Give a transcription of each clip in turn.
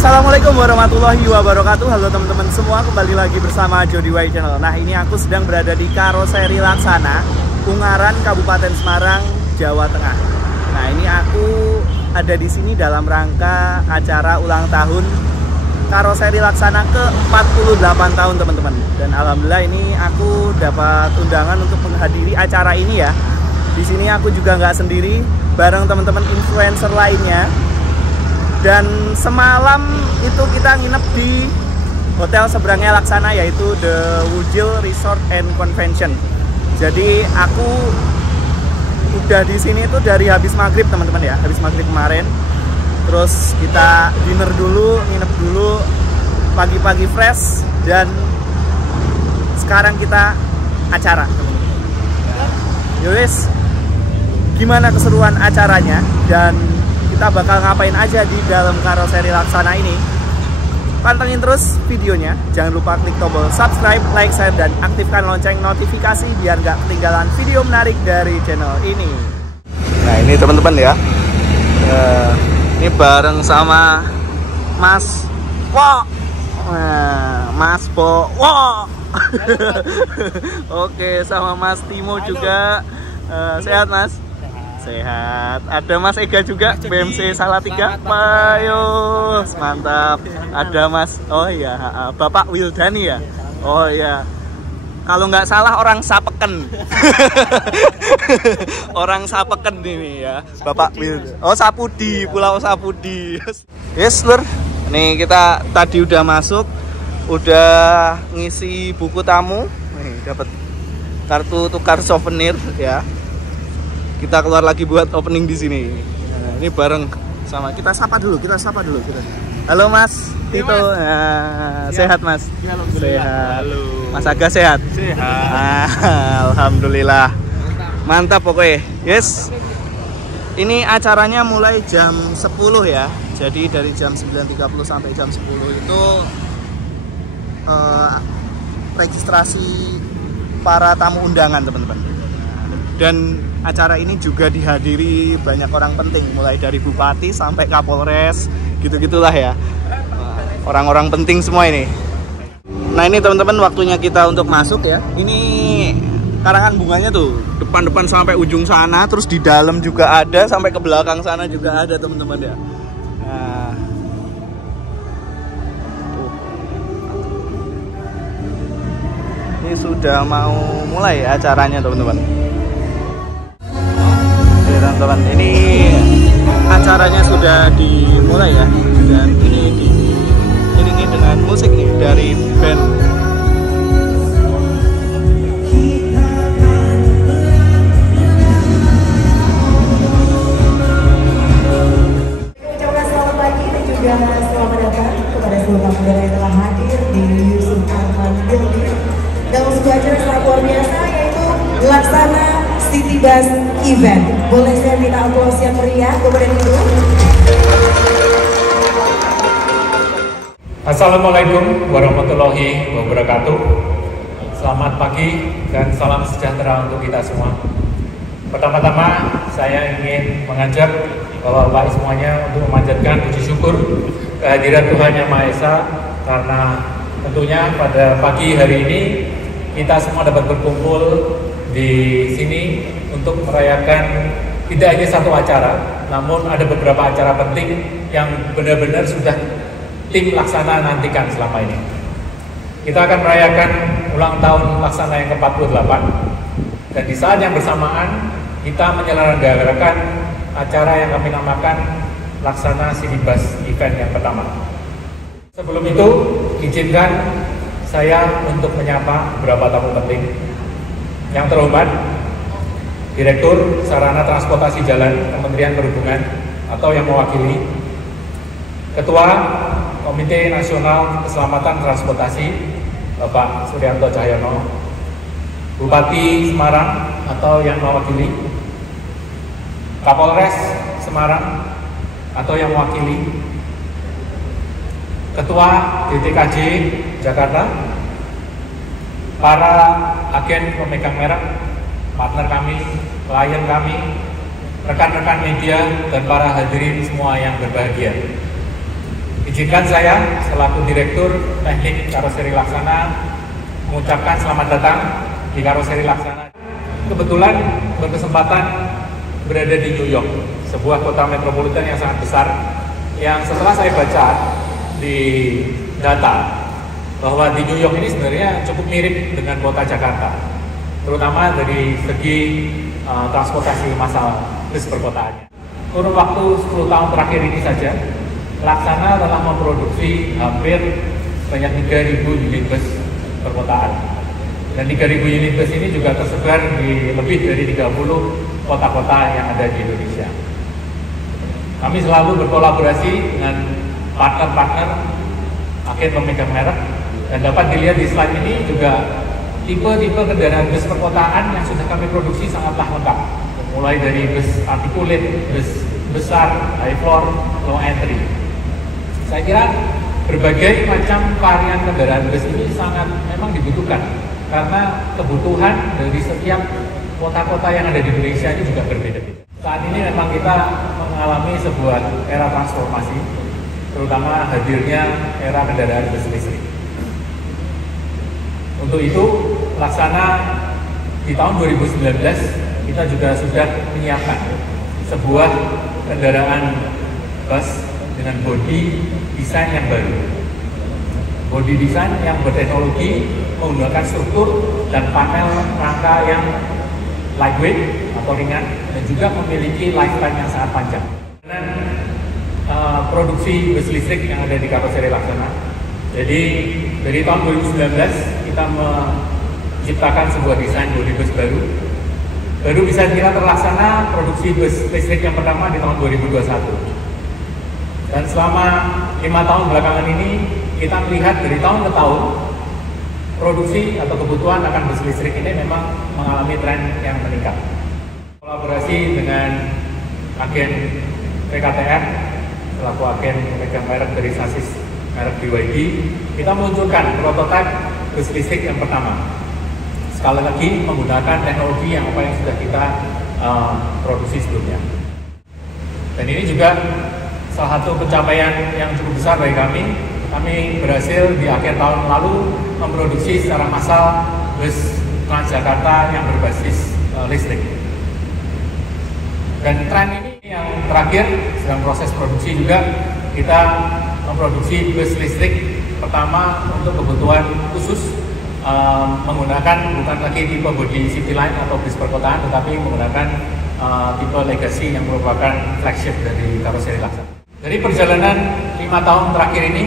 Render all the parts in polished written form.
Assalamualaikum warahmatullahi wabarakatuh. Halo teman-teman semua, kembali lagi bersama Jody Y Channel. Nah, ini aku sedang berada di Karoseri Laksana, Ungaran, Kabupaten Semarang, Jawa Tengah. Nah, ini aku ada di sini dalam rangka acara ulang tahun Karoseri Laksana ke-48 tahun, teman-teman. Dan alhamdulillah ini aku dapat undangan untuk menghadiri acara ini ya. Di sini aku juga nggak sendiri, bareng teman-teman influencer lainnya. Dan semalam itu kita nginep di hotel seberangnya Laksana, yaitu The Wujil Resort and Convention. Jadi aku udah di sini tuh dari habis maghrib, teman-teman ya, habis maghrib kemarin. Terus kita dinner dulu, nginep dulu, pagi-pagi fresh, dan sekarang kita acara. Yowes, gimana keseruan acaranya dan kita bakal ngapain aja di dalam Karoseri Laksana ini? Pantengin terus videonya, jangan lupa klik tombol subscribe, like, share, dan aktifkan lonceng notifikasi biar nggak ketinggalan video menarik dari channel ini. Nah, ini teman-teman ya, ini bareng sama Mas Po, Mas Po, oke, sama Mas Timo juga. Sehat Mas? Sehat. Ada Mas Ega juga, BMC Salatiga. Payos, mantap. Ada Mas, oh iya, Bapak Wildani ya. Oh iya, kalau nggak salah orang Sapeken. Orang Sapeken ini ya, Bapak Wildani. Oh, Sapudi, Pulau Sapudi. Yes lur, nih kita tadi udah masuk, udah ngisi buku tamu, nih dapat kartu tukar souvenir ya. Kita keluar lagi buat opening di sini. Nah, ini bareng sama kita sapa dulu. Halo Mas Tito. Nah, sehat Mas? Ya, sehat. Halo. Mas Aga sehat? Sehat. Alhamdulillah. Mantap pokoknya. Yes. Ini acaranya mulai jam 10 ya. Jadi dari jam 9.30 sampai jam 10 itu registrasi para tamu undangan, teman-teman. Dan acara ini juga dihadiri banyak orang penting, mulai dari Bupati sampai Kapolres, gitu-gitulah ya. Orang-orang penting semua ini. Nah, ini teman-teman waktunya kita untuk masuk ya. Ini karangan bunganya tuh depan-depan sampai ujung sana, terus di dalam juga ada, sampai ke belakang sana juga ada, teman-teman ya. Nah, ini sudah mau mulai acaranya, teman-teman. Teman-teman, ini acaranya sudah dimulai ya, dan ini diiringi dengan musik nih dari band. Ucapkan selamat pagi dan juga selamat datang kepada seluruh tamu yang telah hadir di Yusuf Arman Building dalam sebuah acara sangat luar biasa, yaitu Laksana City Bus Event. Boleh saya minta aplaus yang meriah kepada itu? Assalamualaikum warahmatullahi wabarakatuh. Selamat pagi dan salam sejahtera untuk kita semua. Pertama-tama saya ingin mengajak Bapak-Bapak semuanya untuk memanjatkan puji syukur kehadiran Tuhan Yang Maha Esa, karena tentunya pada pagi hari ini kita semua dapat berkumpul di sini untuk merayakan tidak hanya satu acara, namun ada beberapa acara penting yang benar-benar sudah tim Laksana nantikan selama ini. Kita akan merayakan ulang tahun Laksana yang ke-48, dan di saat yang bersamaan kita menyelenggarakan acara yang kami namakan Laksana City Bus Event yang pertama. Sebelum itu, izinkan saya untuk menyapa beberapa tamu penting. Yang terhormat, Direktur Sarana Transportasi Jalan Kementerian Perhubungan atau yang mewakili, Ketua Komite Nasional Keselamatan Transportasi Bapak Suryanto Cahyono, Bupati Semarang atau yang mewakili, Kapolres Semarang atau yang mewakili, Ketua DTKJ Jakarta, para agen pemegang merek, partner kami, klien kami, rekan-rekan media, dan para hadirin semua yang berbahagia. Izinkan saya selaku Direktur Teknik Karoseri Laksana mengucapkan selamat datang di Karoseri Laksana. Kebetulan berkesempatan berada di New York, sebuah kota metropolitan yang sangat besar, yang setelah saya baca di data bahwa di New York ini sebenarnya cukup mirip dengan kota Jakarta, terutama dari segi transportasi massal bus perkotaannya. Kurun waktu 10 tahun terakhir ini saja, Laksana telah memproduksi hampir sebanyak 3.000 unit bus perkotaan. Dan 3.000 unit bus ini juga tersebar di lebih dari 30 kota-kota yang ada di Indonesia. Kami selalu berkolaborasi dengan partner-partner agen pemegang merek, dan dapat dilihat di slide ini juga tipe-tipe kendaraan bus perkotaan yang sudah kami produksi sangatlah lengkap. Mulai dari bus articulate, bus besar, high floor, low entry. Saya kira berbagai macam varian kendaraan bus ini sangat memang dibutuhkan, karena kebutuhan dari setiap kota-kota yang ada di Indonesia ini juga berbeda-beda. Saat ini memang kita mengalami sebuah era transformasi, terutama hadirnya era kendaraan bus listrik. Untuk itu, Laksana di tahun 2019 kita juga sudah menyiapkan sebuah kendaraan bus dengan bodi desain yang baru. Bodi desain yang berteknologi menggunakan struktur dan panel rangka yang lightweight atau ringan, dan juga memiliki lifetime yang sangat panjang. Dan produksi bus listrik yang ada di Karoseri Laksana. Jadi dari tahun 2019 kita menciptakan sebuah desain bodi bus baru bisa kira terlaksana produksi bus listrik yang pertama di tahun 2021. Dan selama 5 tahun belakangan ini kita melihat dari tahun ke tahun produksi atau kebutuhan akan bus listrik ini memang mengalami tren yang meningkat. Kolaborasi dengan agen PKTR selaku agen pemegang merek dari sasis merek BYD, kita meluncurkan prototipe bus listrik yang pertama. Sekali lagi menggunakan teknologi yang sudah kita produksi sebelumnya. Dan ini juga salah satu pencapaian yang cukup besar bagi kami. Kami berhasil di akhir tahun lalu memproduksi secara massal bus Transjakarta yang berbasis listrik. Dan tren ini yang terakhir sedang proses produksi juga, kita memproduksi bus listrik pertama untuk kebutuhan khusus, menggunakan bukan lagi tipe body city line atau bus perkotaan, tetapi menggunakan tipe legacy yang merupakan flagship dari Karoseri Laksana. Dari perjalanan 5 tahun terakhir ini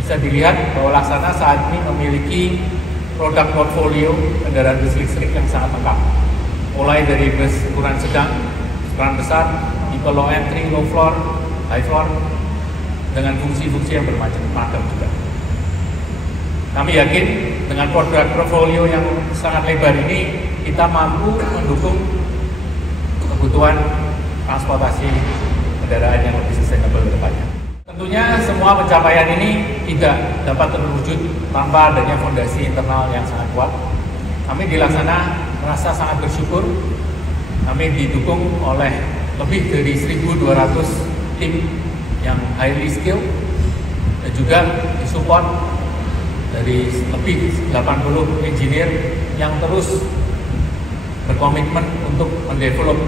bisa dilihat bahwa Laksana saat ini memiliki produk portfolio kendaraan bus listrik yang sangat lengkap. Mulai dari bus ukuran sedang, ukuran besar, tipe low entry, low floor, high floor, dengan fungsi-fungsi yang bermacam-macam juga. Kami yakin dengan produk portfolio yang sangat lebar ini, kita mampu mendukung kebutuhan transportasi kendaraan yang lebih sustainable ke depannya. Tentunya semua pencapaian ini tidak dapat terwujud tanpa adanya fondasi internal yang sangat kuat. Kami di Laksana merasa sangat bersyukur. Kami didukung oleh lebih dari 1.200 tim yang highly skilled, dan juga disupport dari lebih 80 engineer yang terus berkomitmen untuk mendevelop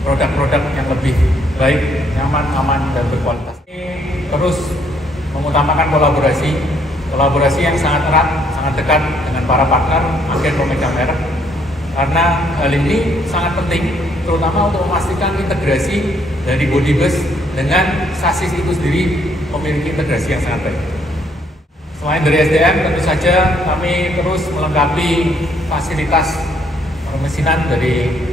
produk-produk yang lebih baik, nyaman, aman, dan berkualitas. Ini terus mengutamakan kolaborasi yang sangat erat, sangat dekat dengan para partner, agen pemegang merek, karena hal ini sangat penting, terutama untuk memastikan integrasi dari body bus dengan sasis itu sendiri memiliki integrasi yang sangat baik. Selain dari SDM, tentu saja kami terus melengkapi fasilitas permesinan dari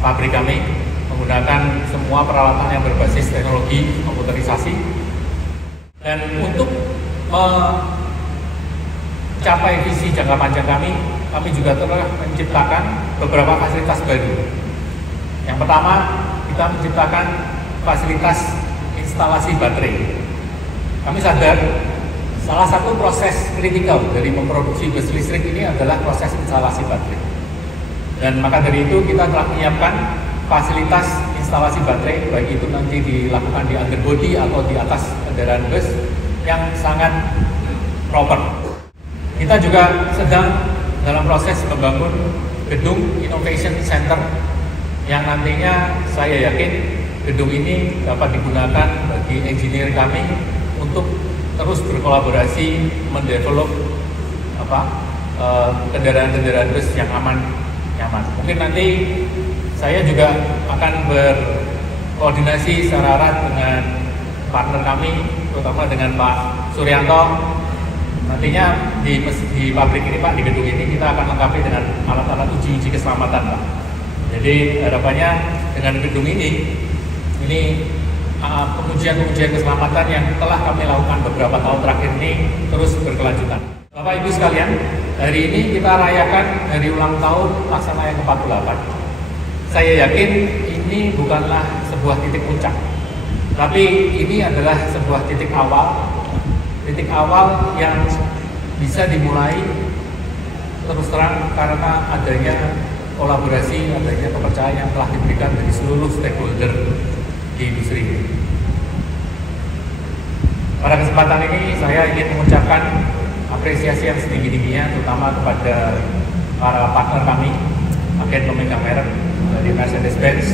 pabrik kami, menggunakan semua peralatan yang berbasis teknologi komputerisasi. Dan untuk mencapai visi jangka panjang kami juga telah menciptakan beberapa fasilitas baru. Yang pertama, kita menciptakan fasilitas instalasi baterai. Kami sadar salah satu proses kritikal dari memproduksi bus listrik ini adalah proses instalasi baterai. Dan maka dari itu kita telah menyiapkan fasilitas instalasi baterai, baik itu nanti dilakukan di underbody atau di atas kendaraan bus yang sangat proper. Kita juga sedang dalam proses membangun gedung Innovation Center yang nantinya saya yakin gedung ini dapat digunakan bagi engineer kami untuk terus berkolaborasi mendevelop kendaraan-kendaraan bus yang aman, nyaman. Mungkin nanti saya juga akan berkoordinasi secara erat dengan partner kami, terutama dengan Pak Suryanto. Nantinya di pabrik ini Pak, di gedung ini kita akan lengkapi dengan alat-alat uji keselamatan Pak. Jadi harapannya dengan gedung ini pengujian keselamatan yang telah kami lakukan beberapa tahun terakhir ini terus berkelanjutan. Bapak Ibu sekalian, hari ini kita rayakan hari ulang tahun Laksana yang ke-48. Saya yakin ini bukanlah sebuah titik puncak, tapi ini adalah sebuah titik awal yang bisa dimulai terus terang karena adanya kolaborasi, adanya kepercayaan yang telah diberikan dari seluruh stakeholder di industri ini. Pada kesempatan ini saya ingin mengucapkan apresiasi yang setinggi-tingginya terutama kepada para partner kami, agen pemegang merek dari Mercedes-Benz,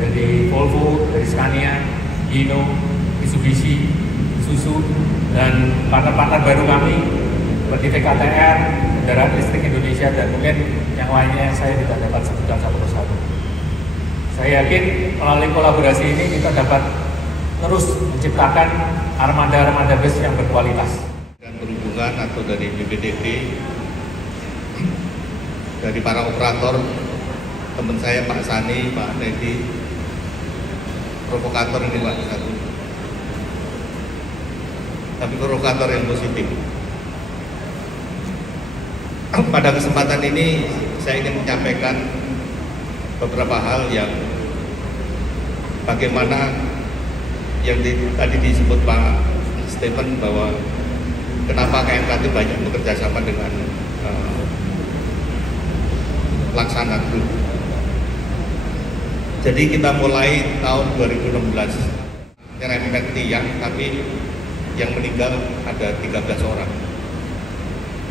dari Volvo, dari Scania, Hino, Mitsubishi, Isuzu, dan partner-partner baru kami seperti VKTR, Kendaraan Listrik Indonesia, dan mungkin yang lainnya yang saya tidak dapat sebutkan satu persatu. Saya yakin melalui kolaborasi ini kita dapat terus menciptakan armada-armada bus yang berkualitas. Dan perhubungan atau dari BPDB, dari para operator, teman saya Pak Sani, Pak Nedi, provokator ini Pak satu. Tapi provokator yang positif. Pada kesempatan ini saya ingin menyampaikan beberapa hal yang bagaimana yang tadi disebut Pak Stephen bahwa kenapa KNKT banyak bekerja sama dengan Laksana Group. Jadi kita mulai tahun 2016 nyerempet tiang, tapi yang meninggal ada 13 orang.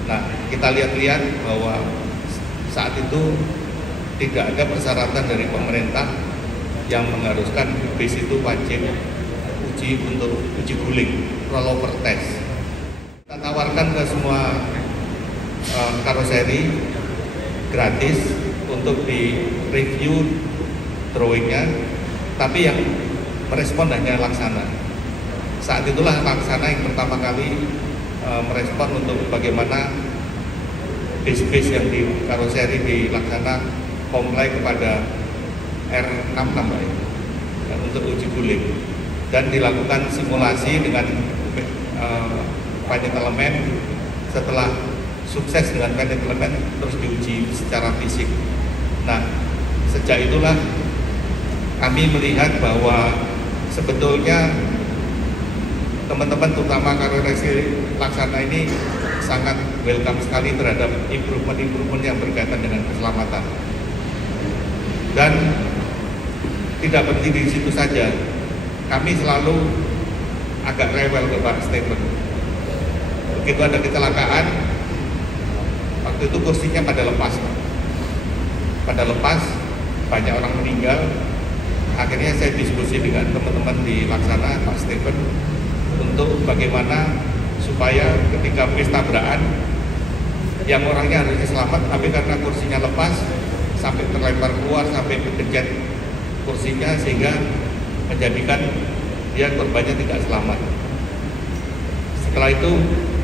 Nah, kita lihat-lihat bahwa saat itu tidak ada persyaratan dari pemerintah yang mengharuskan bis itu wajib uji guling, rollover test. Kita tawarkan ke semua karoseri gratis untuk di review drawingnya, tapi yang merespon hanya Laksana. Saat itulah Laksana yang pertama kali merespon untuk bagaimana bis-bis yang di karoseri di Laksana comply kepada R66 untuk uji guling, dan dilakukan simulasi dengan pilot elemen. Setelah sukses dengan pilot elemen terus diuji secara fisik. Nah, sejak itulah kami melihat bahwa sebetulnya teman-teman terutama karoseri Laksana ini sangat welcome sekali terhadap improvement yang berkaitan dengan keselamatan. Dan tidak berhenti di situ saja, kami selalu agak rewel ke Pak Stephen. Begitu ada kecelakaan, waktu itu kursinya pada lepas, banyak orang meninggal. Akhirnya saya diskusi dengan teman-teman di Laksana, Pak Stephen, untuk bagaimana supaya ketika bis tabrakan yang orangnya harusnya selamat, tapi karena kursinya lepas sampai terlempar keluar, sampai bergejet kursinya sehingga menjadikan dia korbannya tidak selamat. Setelah itu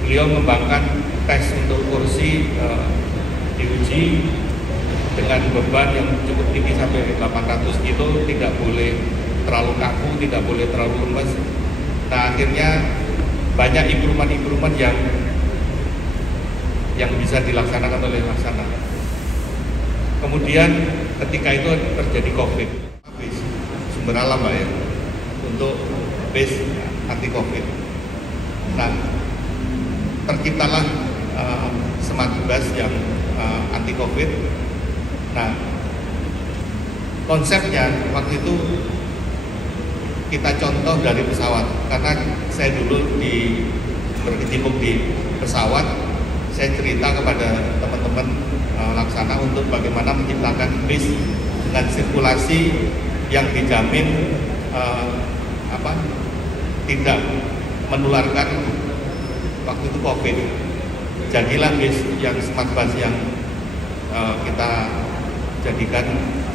beliau mengembangkan tes untuk kursi diuji dengan beban yang cukup tinggi sampai 800 kilo, tidak boleh terlalu kaku, tidak boleh terlalu lemes. Nah, akhirnya banyak improvement yang bisa dilaksanakan oleh Laksana. Kemudian ketika itu terjadi COVID, sumber alam Pak ya, untuk base anti COVID. Nah, terciptalah smart bus yang anti COVID. Nah, konsepnya waktu itu kita contoh dari pesawat, karena saya dulu berkecimpung di pesawat, saya cerita kepada teman-teman Laksana untuk bagaimana menciptakan bis dengan sirkulasi yang dijamin tidak menularkan waktu itu COVID. Jadilah bis yang smart bus yang kita jadikan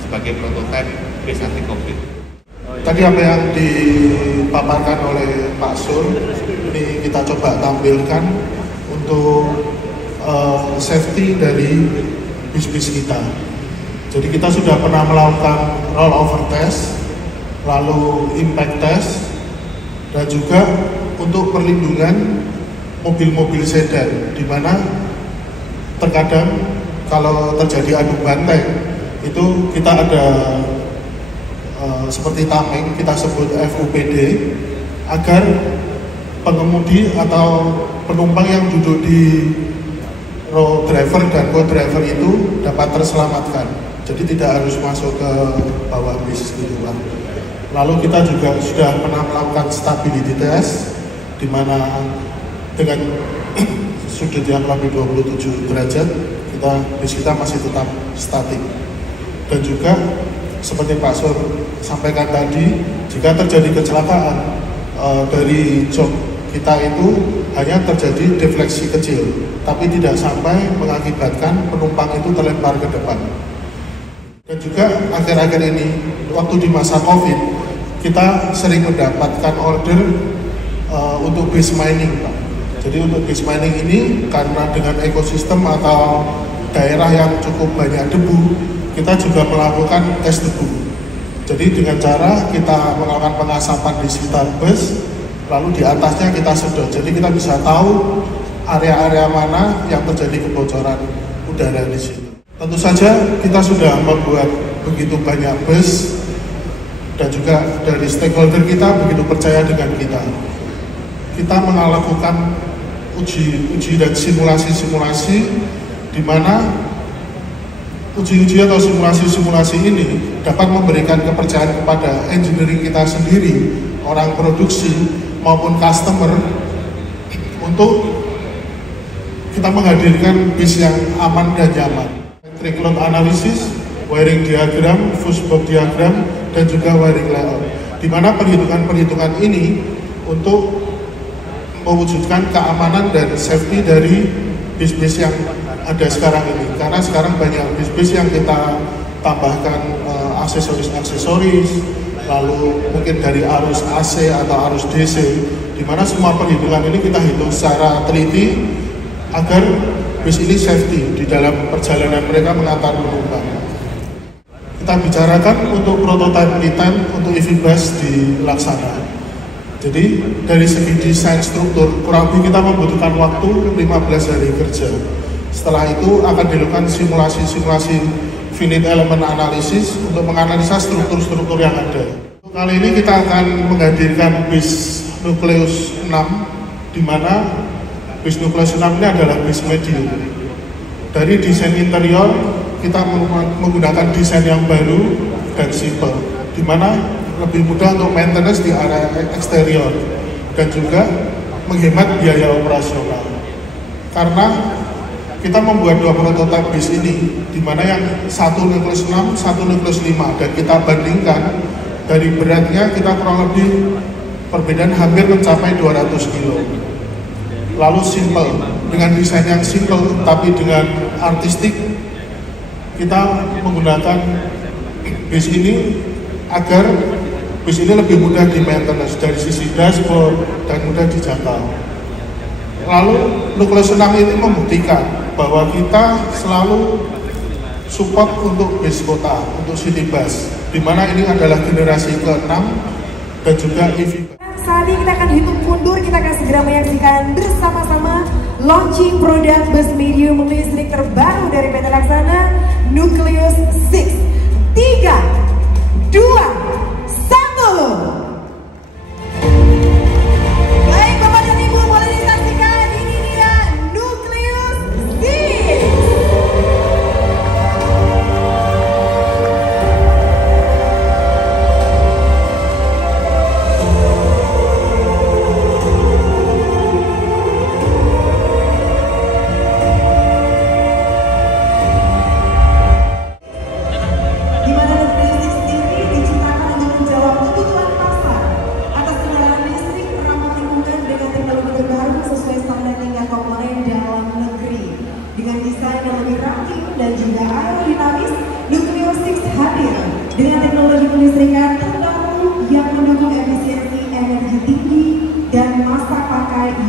sebagai prototipe bis anti COVID. Tadi apa yang dipaparkan oleh Pak Sur ini kita coba tampilkan untuk safety dari bis-bis kita. Jadi kita sudah pernah melakukan rollover test, lalu impact test, dan juga untuk perlindungan mobil-mobil sedan, di mana terkadang kalau terjadi adu banteng itu kita ada seperti tameng, kita sebut FUPD, agar pengemudi atau penumpang yang duduk di row driver dan co-driver itu dapat terselamatkan. Jadi tidak harus masuk ke bawah bis gitu Pak. Lalu kita juga sudah pernah melakukan stability test, di mana dengan sudut yang lebih 27 derajat, bis kita masih tetap statik. Dan juga seperti Pak Sur sampaikan tadi, jika terjadi kecelakaan dari jok kita itu hanya terjadi defleksi kecil, tapi tidak sampai mengakibatkan penumpang itu terlempar ke depan. Dan juga akhir-akhir ini, waktu di masa COVID, kita sering mendapatkan order untuk base mining, Pak. Jadi untuk base mining ini, karena dengan ekosistem atau daerah yang cukup banyak debu, kita juga melakukan tes debu. Jadi dengan cara kita melakukan pengasapan di sekitar bus, lalu di atasnya kita sedot. Jadi kita bisa tahu area-area mana yang terjadi kebocoran udara di sini. Tentu saja kita sudah membuat begitu banyak bus, dan juga dari stakeholder kita begitu percaya dengan kita. Kita melakukan uji dan simulasi-simulasi, di mana uji-uji atau simulasi-simulasi ini dapat memberikan kepercayaan kepada engineering kita sendiri, orang produksi maupun customer, untuk kita menghadirkan bis yang aman dan nyaman. Electric load analysis, wiring diagram, fusebox diagram, dan juga wiring layout, di mana perhitungan-perhitungan ini untuk mewujudkan keamanan dan safety dari bis-bis yang ada sekarang ini. Karena sekarang banyak bis-bis yang kita tambahkan aksesoris-aksesoris, lalu mungkin dari arus AC atau arus DC, di mana semua perhitungan ini kita hitung secara teliti agar bis ini safety di dalam perjalanan mereka mengantar penumpang. Kita bicarakan untuk prototipe kita untuk EV bus di Laksana. Jadi dari segi desain struktur, kurang lebih kita membutuhkan waktu 15 hari kerja. Setelah itu akan dilakukan simulasi-simulasi finite element analysis untuk menganalisa struktur-struktur yang ada. Kali ini kita akan menghadirkan bis Nucleus 6, di mana bis Nucleus 6 ini adalah bis medium. Dari desain interior, kita menggunakan desain yang baru dan simple, di mana lebih mudah untuk maintenance di area eksterior, dan juga menghemat biaya operasional. Karena kita membuat dua prototipe bis ini, di mana yang satu Nucleus 6, satu Nucleus 5, dan kita bandingkan dari beratnya kita kurang lebih perbedaan hampir mencapai 200 kilo. Lalu simple, dengan desain yang simple tapi dengan artistik, kita menggunakan bis ini agar bis ini lebih mudah di maintenance dari sisi dashboard dan mudah dijangkau. Lalu Nucleus 6 ini membuktikan bahwa kita selalu support untuk bis kota, untuk city bus, di mana ini adalah generasi ke-6 dan juga EV. Saat ini kita akan hitung mundur, kita akan segera menyaksikan bersama-sama launching produk bus medium listrik terbaru dari PT Laksana, Nucleus 6. 3, 2, 1. Baik Bapak dan Ibu, boleh disaksikan, ini dia Nucleus 6.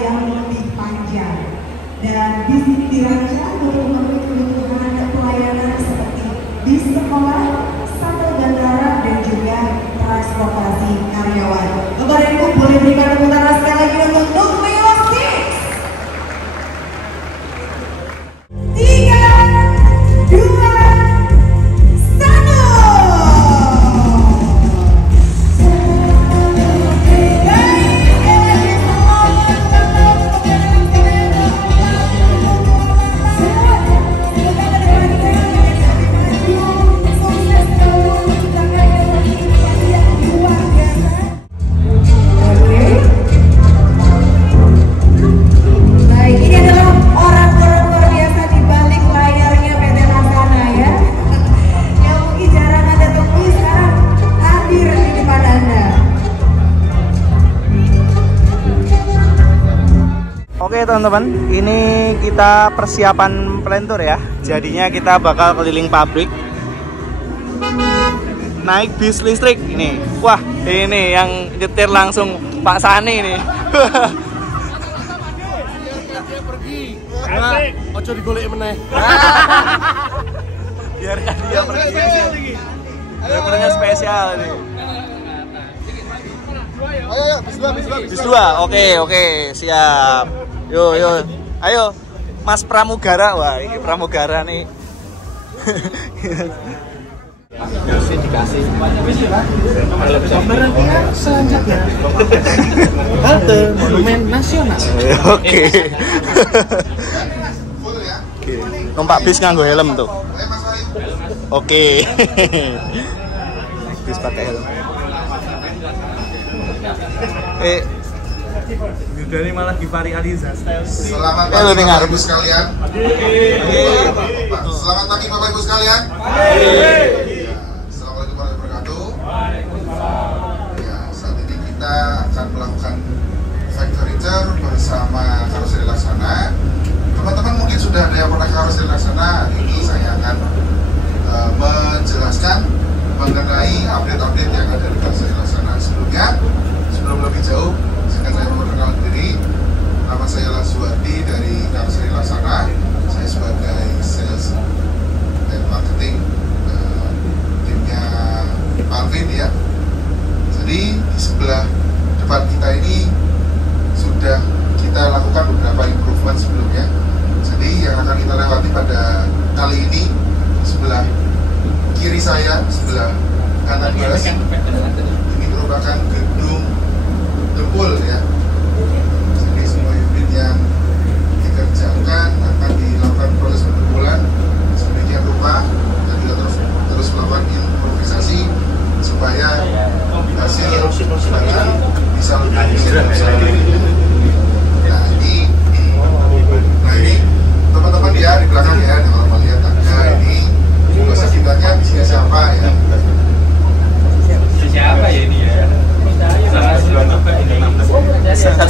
yang lebih panjang. Dan bis ini dirancang untuk memenuhi kebutuhan pelayanan seperti bis sekolah, shuttle bandara, dan juga transportasi karyawan. Bapak dan Ibu boleh berikan tepuk tangan sekali lagi untuk Nucleo 6. 3, 2, 1. Oke teman-teman, ini kita persiapan plantur ya. Jadinya kita bakal keliling pabrik, naik bis listrik ini. Wah, ini yang nyetir langsung Pak Sani ini. Ojo digolek meneh. Biarkan dia pergi. Bener-bener spesial ini. Ayo, bis 2. Oke, siap. Yo, ayo, Mas Pramugara. Wah, ini Pramugara nih. Dikasih Halte Monumen Nasional. Oke. Numpak bis nganggo helm tuh. Oke. Bis pakai helm. Dari malah Givari Aliza style. Selamat pagi Bapak Ibu sekalian. Selamat pagi Bapak Ibu sekalian. Assalamualaikum warahmatullahi wabarakatuh. Ya, saat ini kita akan melakukan factory tour bersama Karoseri Laksana. Teman-teman mungkin sudah ada yang pernah Karoseri Laksana. Ini saya akan menjelaskan mengenai update-update yang ada di Karoseri Laksana. Sebelum lebih jauh, saya memperkenalkan diri. Nama saya Laswati dari Karoseri Laksana. Saya sebagai sales dan marketing timnya Alvin ya. Jadi di sebelah depan kita ini sudah kita lakukan beberapa improvement sebelumnya. Jadi yang akan kita lewati pada kali ini sebelah kiri saya, sebelah kanan baras, ini merupakan gedung dempul ya. Jadi semua unit yang dikerjakan akan dilakukan proses pendempulan sedemikian rupa, dan kita terus melakukan improvisasi supaya hasil barang bisa lebih efisien. Nah ini teman-teman ya di belakang ya, kalau melihat tangga ini bahasa kitanya bisnya siapa ya? siapa ya ini ya?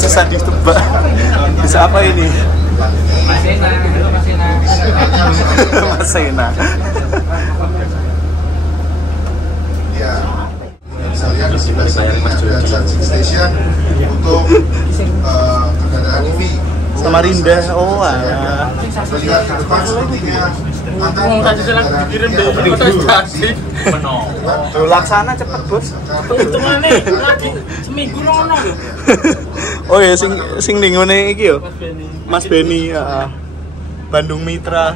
Susah ditebak. Bisa apa ini? Mas Sena. Ya, bisa lihat di sebelah sini ada charging station untuk kendaraan EV. Samarinda. Oh, alah. Lihat ke depan sepertinya akan Tuh, Laksana cepet bos. Hitungannya lagi seminggu ngono. Oh ya, sing ning ngene iki yo. Mas Beni, Bandung Mitra.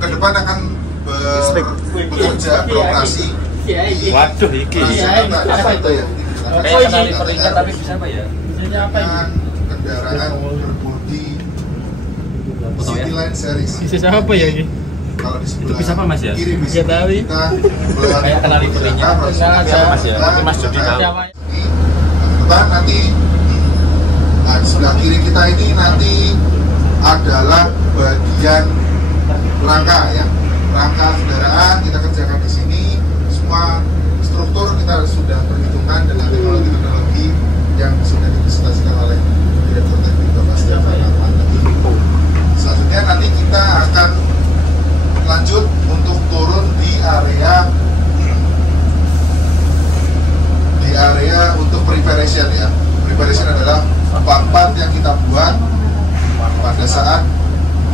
ke depan akan bekerja beroperasi. Waduh, iki. Apa itu ya? Kayak kenali peringkat tapi bisa apa ya? Dengan kendaraan berbodi City Line Series. Bisa apa ya ini? Kalau di sebelah bisa apa, Mas, ya? kiri bisa Nggak tahu. kita Kayak kenali peringkat. Mas ya? Tapi Mas Jody tahu. Depan nanti di sebelah kiri kita ini nanti adalah bagian rangka ya, rangka kendaraan kita kerjakan di sini. Semua struktur kita sudah perhitungkan dengan teknologi yang sudah dipresentasikan oleh Direktur Teknik Bapak Stefan Arman. Selanjutnya nanti kita akan lanjut untuk turun di area untuk preparation preparation ya. Preparation adalah part-part yang kita buat pada saat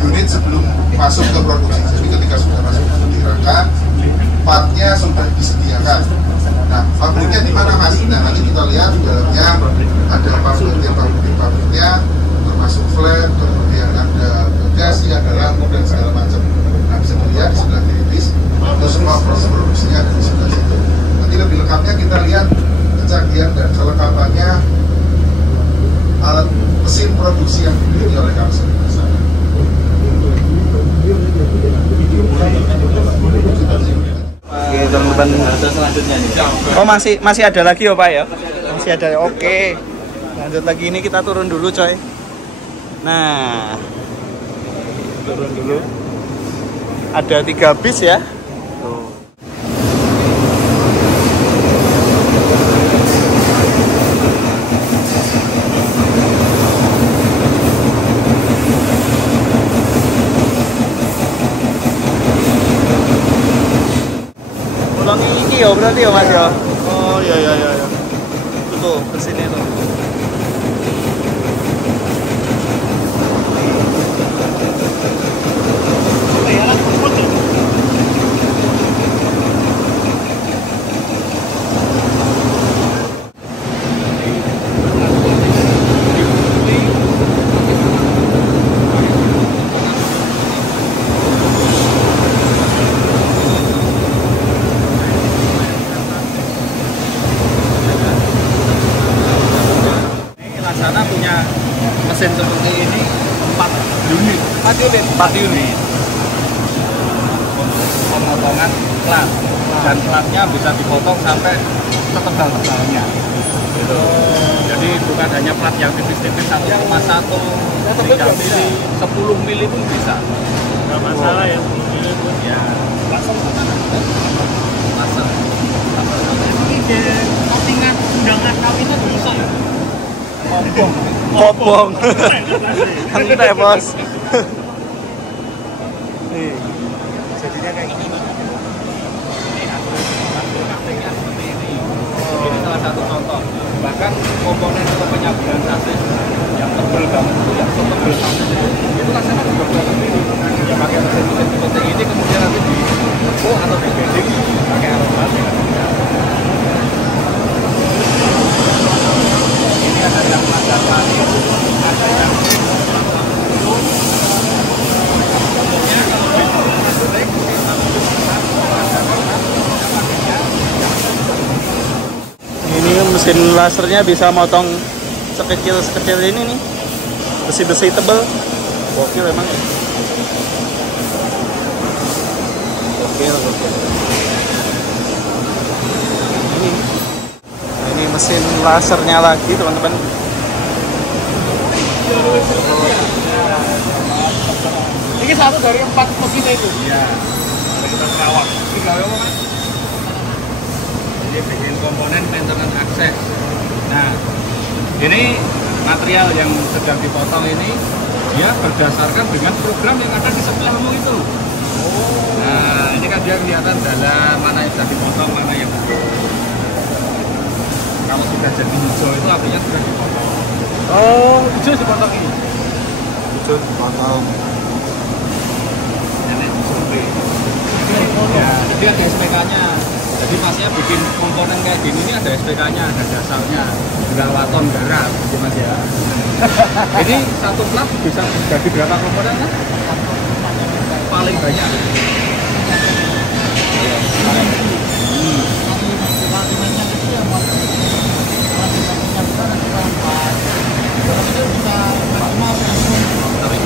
unit sebelum masuk ke produksi. Jadi ketika sudah masuk ke pergerakan, partnya sudah disediakan. Nah, pabriknya di mana Mas? Nah, nanti kita lihat di dalamnya ada pabriknya, termasuk flat, kemudian ada bagasi, ada lampu dan segala macam. Nah, bisa dilihat di sebelah kiri, itu semua proses produksinya ada di sebelah situ. Nanti lebih lengkapnya kita lihat kecanggihan dan kelengkapannya alat mesin produksi yang dimiliki oleh Kamsel. Oke, teman-teman. Selanjutnya nih. Oh, masih ada lagi ya, Pak ya? Masih ada. Oke. Lanjut lagi, ini kita turun dulu, coy. Nah. Turun dulu. Ada 3 bis ya. Tuh. Ulang ini ya berarti ya Mas ya? Oh iya. Itu tuh kesini tuh. Mesin seperti ini 4 unit pemotongan plat dan platnya bisa dipotong sampai setebal-tebalnya gitu. Jadi bukan hanya plat yang tipis-tipis 1,1, 3 mili, 10 mili pun bisa. Nggak masalah ya, 10 mili pun Ya, langsung ke sana. masa. Ini postingan undangan kawinnya bisa ya? Popong. Santai, Bos. Nih. Jadinya kayak gini. Ini atur casingnya seperti ini. Ini salah satu contoh. Bahkan komponen untuk penyaburan sasis yang tebal banget itu, yang tebal sasis itu laksana juga seperti ini. Ya pakai mesin-mesin seperti ini, kemudian nanti ditepuk atau di-bending pakai aromat ya. Ini ada yang ada lagi, ada yang ini mesin lasernya bisa motong sekecil ini nih, besi-besi tebel. Gokil emang ya. Gokil. Ini mesin lasernya lagi, teman-teman. Ini satu dari 4 mesin itu. Iya. Kita terawak. Ini gawe apa, Mas? Ini bikin komponen maintenance akses. Nah, ini material yang sedang dipotong ini dia berdasarkan dengan program yang ada di sebelahmu itu. Nah, ini kan dia kelihatan dalam mana yang sudah dipotong, mana yang belum. Kalau sudah jadi hijau itu artinya sudah dipotong. Oh, hijau dipotong ini. Hijau dipotong. Ini sampai. Ya, jadi ada SPK-nya. Jadi masnya bikin komponen kayak gini ini ada SPK-nya, ada dasarnya, berapa ton garam, gitu Mas ya. Ini satu plat bisa jadi berapa komponen kan? Paling banyak.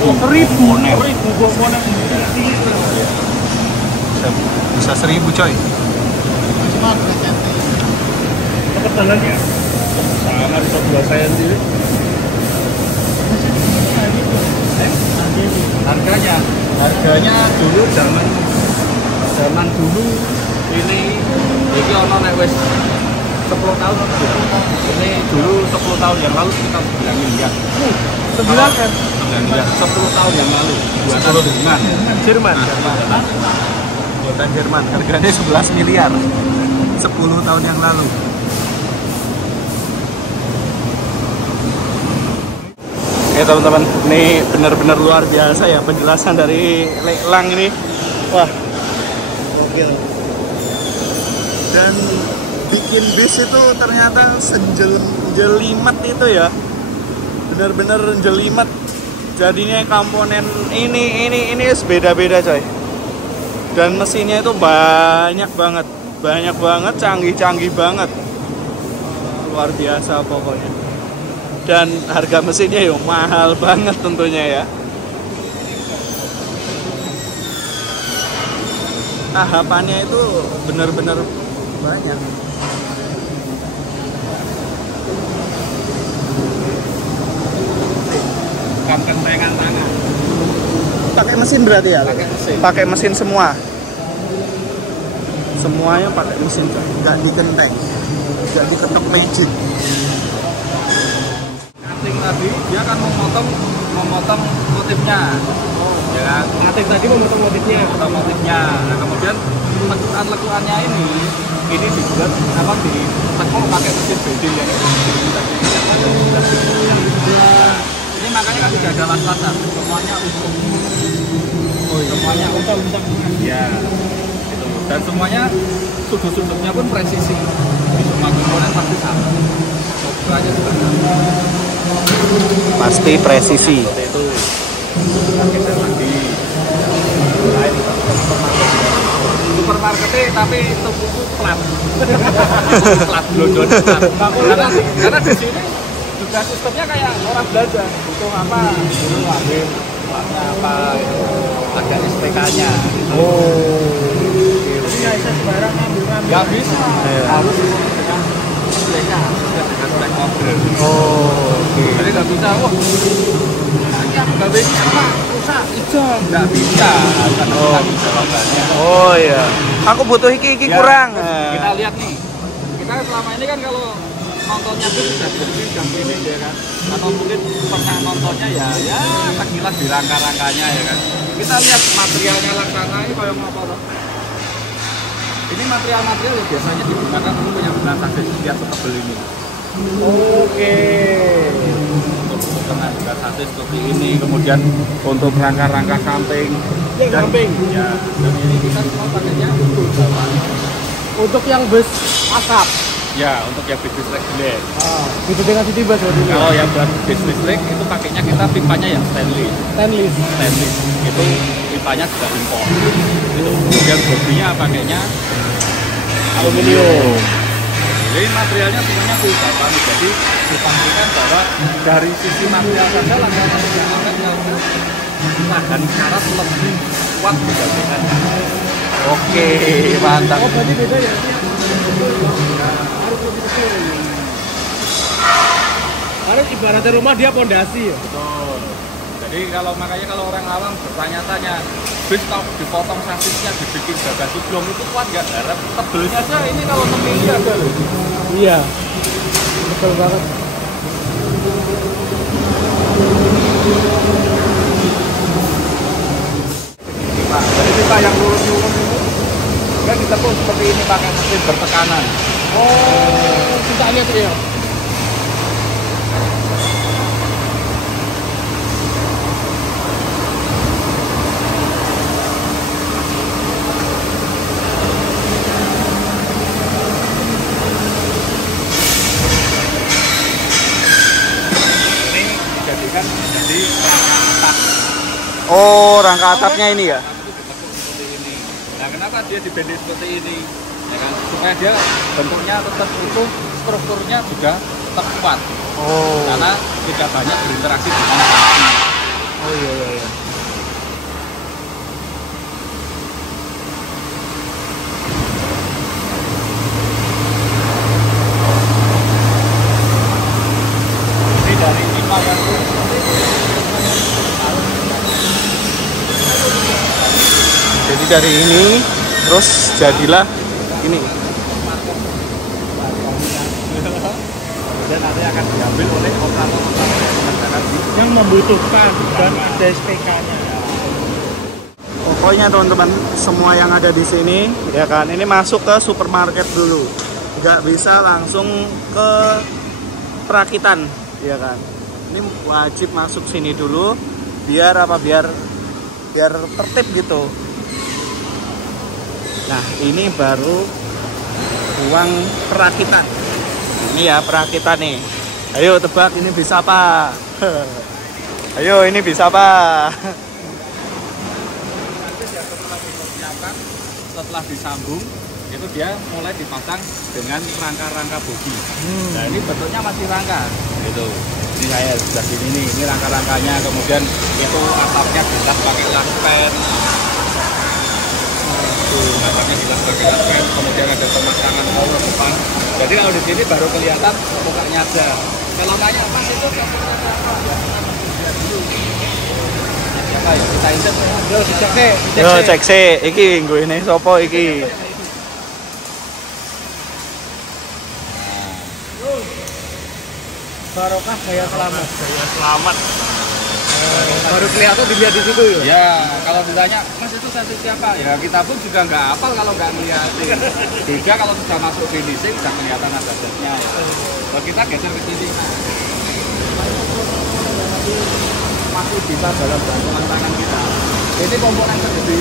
Seribu komponen Bisa 1000 coy. ketebalannya sama bisa 2 cm. Harganya dulu zaman dulu ini ono nek wis 10 tahun ini dulu 10 tahun yang lalu sekitar 9 miliar. 9 kan? 9 miliar 10 tahun yang lalu buatan Jerman. Buatan Jerman. Harganya 11 miliar 10 tahun yang lalu. Oke teman-teman, ini benar-benar luar biasa ya penjelasan dari Lelang ini. Wah, gokil. Dan bikin bis itu ternyata jelimet itu ya, benar-benar jelimet. Jadinya komponen ini beda-beda coy. Dan mesinnya itu banyak banget, canggih banget, luar biasa pokoknya. Dan harga mesinnya ya mahal banget tentunya ya. Tahapannya itu benar-benar banyak. Kentengan tangan. Pakai mesin berarti ya? Pakai mesin semua. Semuanya pakai mesin, nggak dikenteng, nggak diketok magic. Cutting tadi dia akan memotong motifnya. Ya kan? Cutting tadi memotong motifnya. Nah kemudian lekuan-lekuannya ini dibuat apa ditekuk pakai mesin bedil yang ini makanya kan tidak ada las-lasan, semuanya utuh. Semuanya utuh. Ya. Gitu. Dan semuanya sudut-sudutnya pun presisi. Di semua komponen pasti sama. Ukurannya juga sama. Pasti presisi. Seperti itu. Kita lagi. Lain supermarketnya tapi tubuhku plat. Plat blondon plat. Karena di sini juga sistemnya kayak orang belanja, butuh apa dulu ambil warna apa gitu. Ada SPK-nya gitu. Jadi nggak bisa sembarang ngambil. Nggak bisa, harus dengan SPK, dengan spek mobil. Jadi nggak bisa, wah ini aku nggak bisa apa, rusak, hijau, nggak bisa. Jawabannya. Oh iya, aku butuh iki ya, kurang. Kita lihat nih, kita selama ini kan kalau nontonnya tuh sudah finish ya kan, atau mungkin pernah nontonnya ya sekilas di rangka-rangkanya ya kan. Kita lihat materialnya Laksana ini kayak apa. Ini material-material yang biasanya digunakan untuk penyempurnaan sasis biar setebel ini. Oke. Untuk pengadaan sasis seperti ini, kemudian untuk rangka-rangka samping. Samping. Ya. Dan ini kita semua pakainya untuk bawah. Untuk yang bus asap. Ya, untuk yang bis listrik blend. Itu dengan City Bus berarti. Kalau yang buat bis listrik itu pakainya kita pipanya yang stainless. Itu pipanya juga impor. Itu kemudian bodinya pakainya aluminium. Jadi materialnya semuanya full carbon. Jadi dipastikan bahwa dari sisi material saja Laksana tidak akan tahan karat lebih kuat dibandingkan. Oke, mantap. Oh, berarti beda ya? Harus ibaratnya rumah dia pondasi ya? Betul. Jadi makanya kalau orang awam bertanya-tanya, bis kalau dipotong sasisnya dibikin bagasi blong itu kuat nggak? Harap tebelnya aja ini kalau 6 mili ada loh. Iya, betul banget. Jadi pipa yang lurus itu kan ditekuk seperti ini pakai mesin bertekanan. Oh, kita lihat ya. Ini dijadikan menjadi rangka atap. Oh, rangka atapnya ini ya? Nah, kenapa dia dibending seperti ini? Ya kan, supaya dia bentuknya tetap utuh, strukturnya juga tetap kuat. Oh. Karena tidak banyak berinteraksi dengan api. Oh iya. Ini dari pipa yang Jadi dari ini terus jadilah ini. Dan nanti akan diambil oleh operator-operator yang membutuhkan dan ada SPK-nya. Pokoknya teman-teman, semua yang ada di sini ya kan, ini masuk ke supermarket dulu. Nggak bisa langsung ke perakitan, ya kan. Ini wajib masuk sini dulu biar apa? Biar tertib gitu. Nah, ini baru ruang perakitan. Ini ya perakitan nih. Ayo tebak ini bisa apa? Ayo ini bisa apa? Setelah disambung itu dia mulai dipasang dengan rangka-rangka bogi. Nah ini bentuknya masih rangka gitu. Ini saya sudah ini rangka-rangkanya, kemudian itu atapnya dilas pakai laspen. Atapnya dilas pakai laspen, kemudian ada pemasangan power depan. Jadi kalau di sini baru kelihatan mukanya aja. Kalau nanya Mas itu ayo kita intip. Yo cek sih, iki nggo ini sopo iki. Barokah Gaya Selamat. Gaya Selamat. Baru kelihatan dilihat di situ ya. Ya, kalau ditanya, Mas itu sensi siapa? Ya kita pun juga nggak hafal kalau nggak ngeliatin. Beda kalau sudah masuk finishing sudah kelihatan ada setnya ya. Kalau kita geser ke sini. Masih bisa dalam bantuan tangan kita. Ini komponen terjadi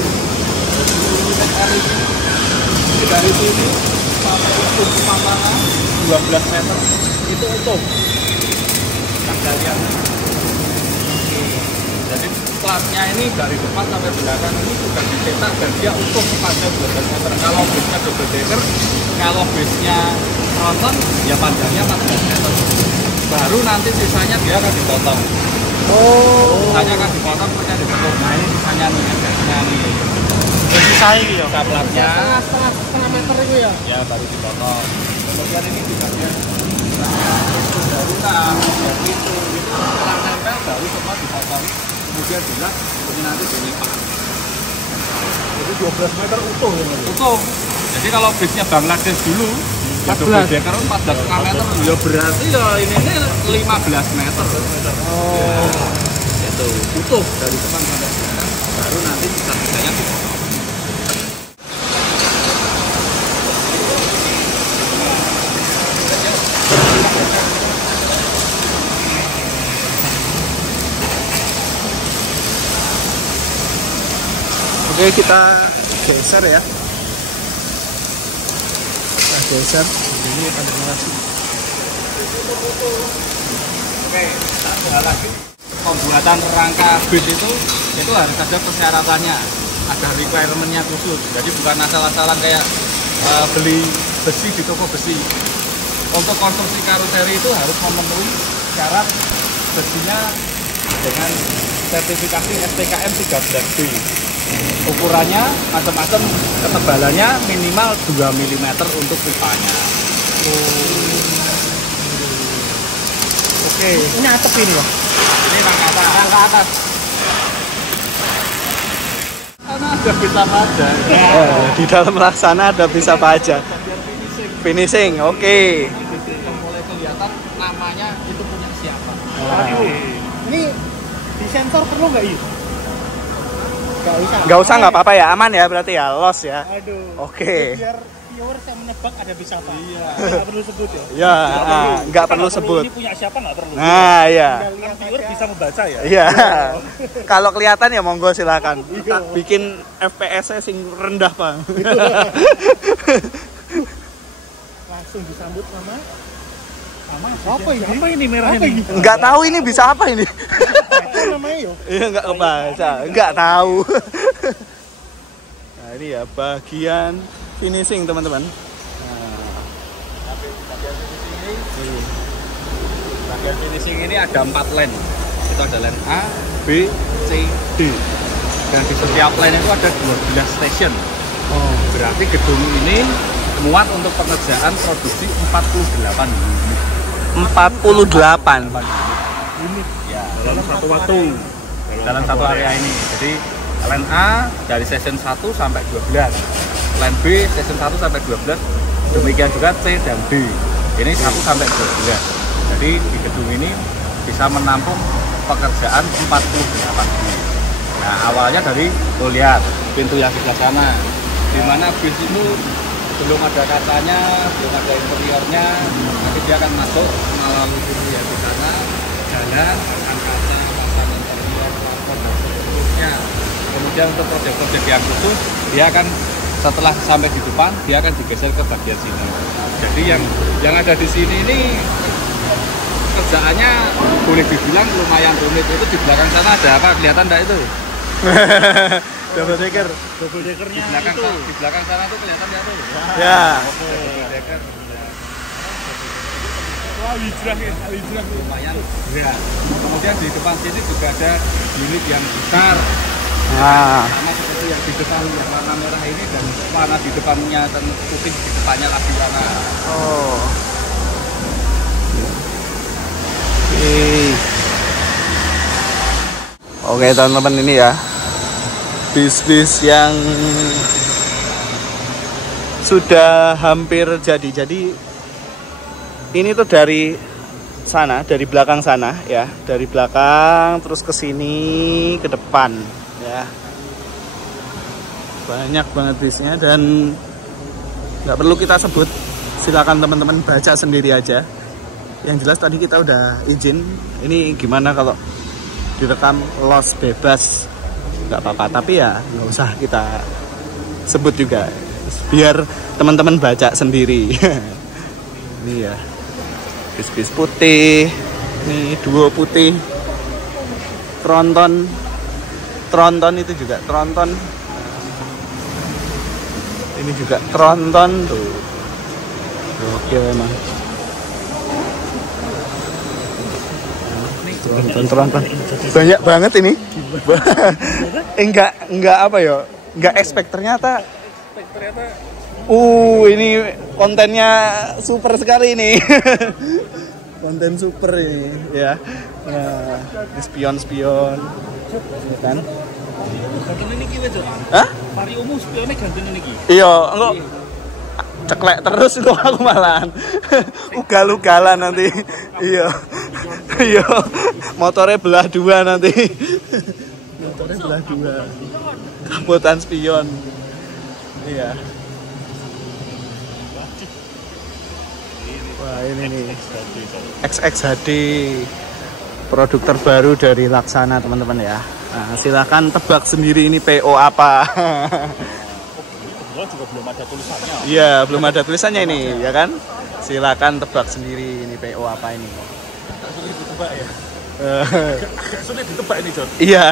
dari sini sampai ujung pemasangan 12 meter itu utuh. Kalian. Jadi platnya ini dari depan sampai belakang ini sudah dicetak dan dia utuh sepanjang 12 meter. Kalau base-nya double decker, kalau base-nya fronton ya panjangnya 14 meter. Baru nanti sisanya dia akan dipotong. Sisanya akan dipotong, punya dipotong. Nah ini sisanya nih, base-nya nih. Sisa iki yo. Platnya setengah meter itu ya. Ya baru dipotong. Kemudian ini juga dia baru itu setelah nempel baru semua dipotong, kemudian bilas, kemudian nanti dilipat. Jadi 12 meter utuh ya? Utuh. Jadi kalau base-nya Bangladesh dulu 14 deker 14,5 meter ya berarti ya ini 15 meter. Oh. Ya, itu utuh dari depan sampai belakang, baru nanti sisa-sisanya dipotong. Oke, kita geser ya. Kita geser. Ini ada lagi. Oke, satu hal lagi. Pembuatan rangka base itu harus ada persyaratannya, ada requirement-nya khusus. Jadi bukan asal-asalan kayak beli besi di toko besi. Untuk konstruksi karoseri itu harus memenuhi syarat besinya dengan sertifikasi STKM 13B. Ukurannya macam-macam, ketebalannya minimal 2 mm untuk pipanya. Oke, ini atap ini ya. Ini rangka atas. Karena ada bisa apa aja. Di dalam laksana ada bisa apa aja. Finishing, oke. Yang mulai kelihatan namanya itu punya siapa. Ini di sensor perlu nggak ini? Nggak usah, nggak apa-apa ya, aman ya berarti ya, loss ya. Aduh. Oke. Biar viewer saya menebak ada bisa apa. Iya. Nggak perlu sebut ya. Ya, nggak perlu sebut. Ini punya siapa nggak perlu. Nah, ya. Kan viewer bisa membaca ya. Iya. Kalau kelihatan ya monggo silakan. Bikin FPS-nya sing rendah, Bang. Langsung disambut sama apa ini? Apa ini merah ini? Nggak tahu ini bisa apa ini. Apa namanya yo? Iya, nggak kebaca, nggak tahu. Nah ini ya bagian finishing teman-teman. Bagian finishing ini ada 4 lane. Itu ada lane A, B, C, D. Dan di setiap lane itu ada 12 station. Berarti gedung ini muat untuk pengerjaan produksi 48 unit. 48 unit ya dalam satu waktu, dalam satu area ini. Jadi lane A dari session 1 sampai 12, lane B session 1 sampai 12, demikian juga C dan D ini 1 sampai 12. Jadi di gedung ini bisa menampung pekerjaan 48 unit. Nah awalnya dari lihat pintu yang sebelah sana, di mana bis itu belum ada kacanya, belum ada interiornya, nanti dia akan masuk melalui pintu yang di sana, jalan badan, pasangan kaca, pasangan interior, plafon dan seterusnya. Kemudian untuk project-project yang khusus, dia akan setelah sampai di depan, dia akan digeser ke bagian sini. Jadi yang ada di sini ini kerjaannya boleh dibilang lumayan rumit. Itu di belakang sana ada apa? Kelihatan enggak itu? Double decker. Double deckernya itu. Di belakang sana itu kelihatan enggak tuh? Ya. Double decker. Wah, hijrah lumayan. Ya. Kemudian di depan sini juga ada unit yang besar. Nah, sama seperti yang di depan yang warna merah ini, dan warna di depannya dan putih di depannya lagi warna. oh. Oke teman-teman, ini ya bis-bis yang sudah hampir jadi. Jadi ini tuh dari sana, dari belakang sana ya, dari belakang terus ke sini ke depan ya. Banyak banget bisnya dan nggak perlu kita sebut, silakan teman-teman baca sendiri aja. Yang jelas tadi kita udah izin. Ini gimana kalau direkam los bebas nggak apa-apa, tapi ya nggak usah kita sebut juga biar teman-teman baca sendiri. Ini ya bis-bis putih, ini duo putih, tronton itu juga tronton, ini juga tronton tuh. Oke memang tronton banyak banget ini. enggak apa ya, enggak expect ternyata. Ini kontennya super sekali ini. Konten super ini ya. Nah, spion ya kan. Ganten ini ki wedok. Hah? Variomu spione ganten ini ki. Iya, engko ceklek terus kok aku malahan. Ugal-ugalan nanti. Iya. Iya. Motornya belah dua nanti. Motornya belah dua. Kapotan spion. Iya. Wah, ini nih XXHD, produk terbaru dari Laksana teman-teman ya. Nah, silakan tebak sendiri ini PO apa. Juga belum ada tulisannya. Iya, belum ada tulisannya ini ya kan. Silakan tebak sendiri ini PO apa ini. Sulit ditebak ya. Sulit ditebak ini, John. Iya.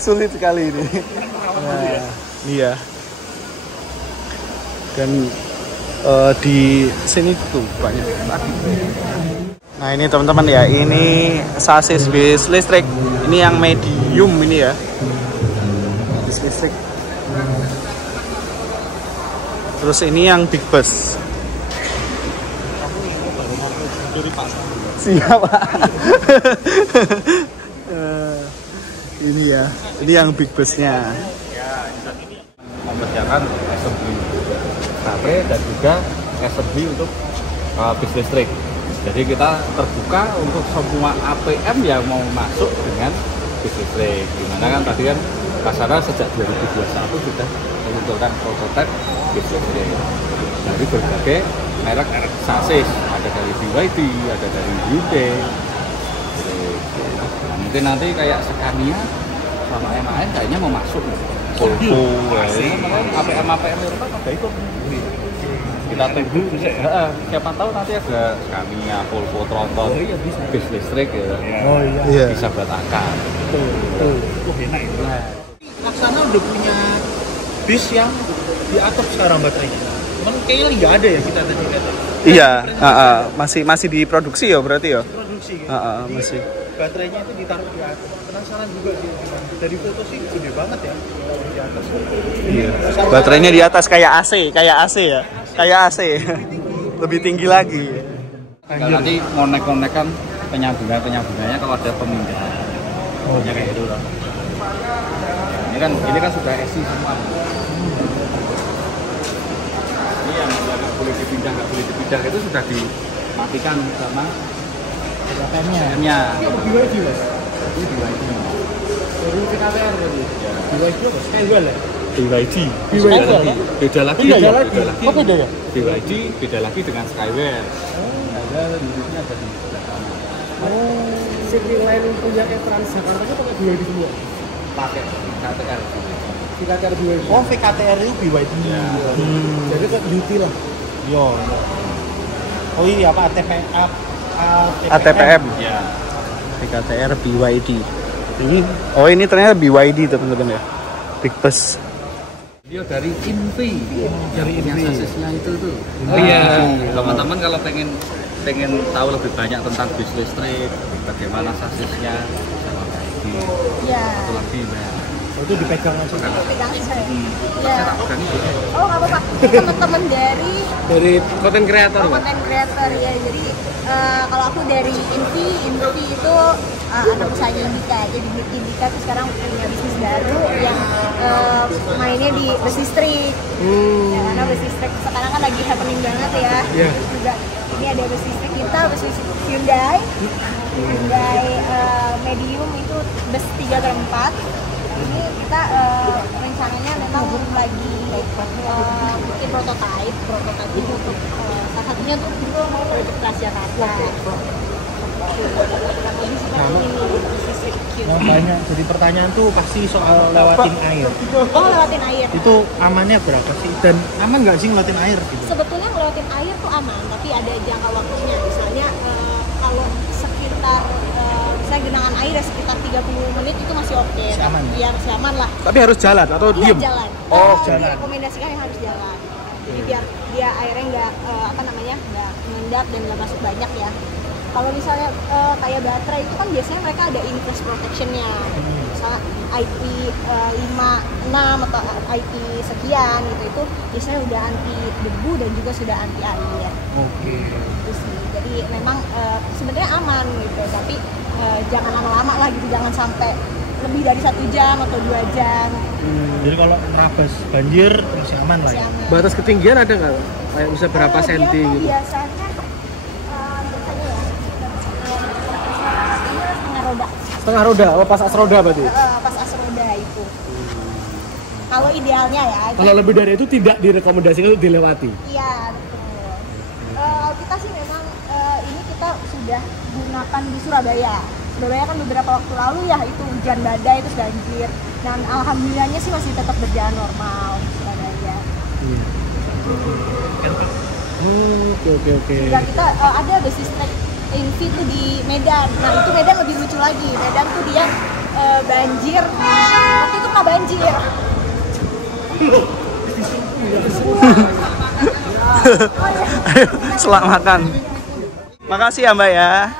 Sulit sekali ini. Nah, iya. Dan di sini tuh banyak lagi. Nah ini teman-teman ya, ini sasis bis listrik. Ini yang medium ini ya, bis listrik. Terus ini yang big bus. Siapa? Ini ya, ini yang big busnya. Memecahkan assembly baterai dan juga assembly untuk bis listrik. Jadi kita terbuka untuk semua APM yang mau masuk dengan bis listrik. Dimana kan tadi kan Laksana sejak 2021 sudah menunjukkan prototipe bis listrik dari berbagai merek sasis, ada dari BYD, ada dari Hyundai. Nah, mungkin nanti kayak Scania sama MAN kayaknya mau masuk. Volvo, APM Eropa pada ikut. Kita tunggu, siapa tahu nanti ada Scania, Volvo, Tronton, bis listrik ya. Oh iya. Bisa buat akar. Enak itu. Laksana udah punya bis yang diatur sekarang baterainya. Cuman kayaknya nggak ada ya kita tadi lihat. Iya, masih diproduksi ya berarti ya. Produksi kan. Masih. Baterainya itu ditaruh di atas. Penasaran juga sih. Dari foto sih gede banget ya. Di atas. Iya. Baterainya di atas kayak AC ya. Kayak AC. Lebih tinggi lagi. Nah, nanti konek-konekan penyambungannya kalau ada pemindahan. Oh, ya kayak itu loh. Ini kan sudah SI semua. Ini yang nggak boleh dipindah itu sudah dimatikan sama APM-nya. BYD mas. Ini BYD. Baru KWR tadi. BYD apa? Skywell ya? BYD. Beda lagi. Apa bedanya? BYD beda lagi dengan Skywell. Ada unitnya ada di sebelah sana. City Line punya Transjakarta itu pakai BYD semua. Pakai KTR. VKTR BYD. Oh, VKTR itu BYD. Ya. Jadi kayak beauty lah. Yo. Oh iya apa ATPM. Ya. PKTR BYD. Oh ini ternyata BYD teman-teman ya. Big Bus. Dia dari Infi. Dari Infi. Sasisnya itu tuh. Oh iya. Teman-teman kalau pengen tahu lebih banyak tentang bis listrik, bagaimana sasisnya, sama BYD. Iya. Itu lebih banyak. Itu dipegang aja. Pegang saya. Saya Iya. pegang itu. Oh nggak apa-apa. Ini teman-teman dari Konten kreator, Pak. konten creator ya. Jadi kalau aku dari Infi itu anak usahanya Indika. Jadi Indika tuh sekarang punya bisnis baru yang mainnya di bus listrik. Ya, karena bus listrik sekarang kan lagi happening banget ya. Iya. Terus juga ini ada bus listrik kita, bus listrik Hyundai Medium itu bus 3/4. Ini kita rencananya memang lagi bikin prototipe ini untuk salah satunya untuk proyek Transjakarta. Nah, banyak. Jadi pertanyaan tuh pasti soal lewatin air. Oh, lewatin air. Itu amannya berapa sih? Dan aman nggak sih ngelewatin air gitu? Sebetulnya ngelewatin air tuh aman, tapi ada jangka waktunya. Misalnya kalau sekitar misalnya genangan air ya sekitar 30 menit itu masih oke. Masih aman. Iya, masih aman lah. Tapi harus jalan atau Iya, diem? jalan. jalan. Direkomendasikan yang harus jalan. Jadi biar dia airnya nggak nggak mengendap dan nggak masuk banyak ya. Kalau misalnya kayak baterai itu kan biasanya mereka ada inverse protection-nya. Misalnya IP56 atau IP sekian gitu itu biasanya udah anti debu dan juga sudah anti air. Oke. Itu sih. Jadi memang sebenarnya aman gitu, tapi jangan lama-lama lah gitu, jangan sampai lebih dari 1 jam atau 2 jam. Jadi kalau nerabas banjir masih aman lah Masih ya. aman. Batas ketinggian ada nggak? Kayak bisa berapa Dia senti tuh gitu? biasanya setengah roda. Setengah roda, oh pas as roda berarti? Pas as roda itu. Kalau idealnya ya. Kalau lebih dari itu tidak direkomendasikan untuk dilewati? Iya, betul. Kita sih memang ini kita sudah gunakan di Surabaya. Surabaya kan beberapa waktu lalu ya itu hujan badai terus banjir. Dan alhamdulillahnya sih masih tetap berjalan normal di Surabaya. Oke. Dan kita ada basis track Infi tuh di Medan. Nah itu Medan lebih lucu lagi. Medan tuh dia banjir. Waktu itu pernah banjir. Selamat makan. Makasih ya Mbak ya.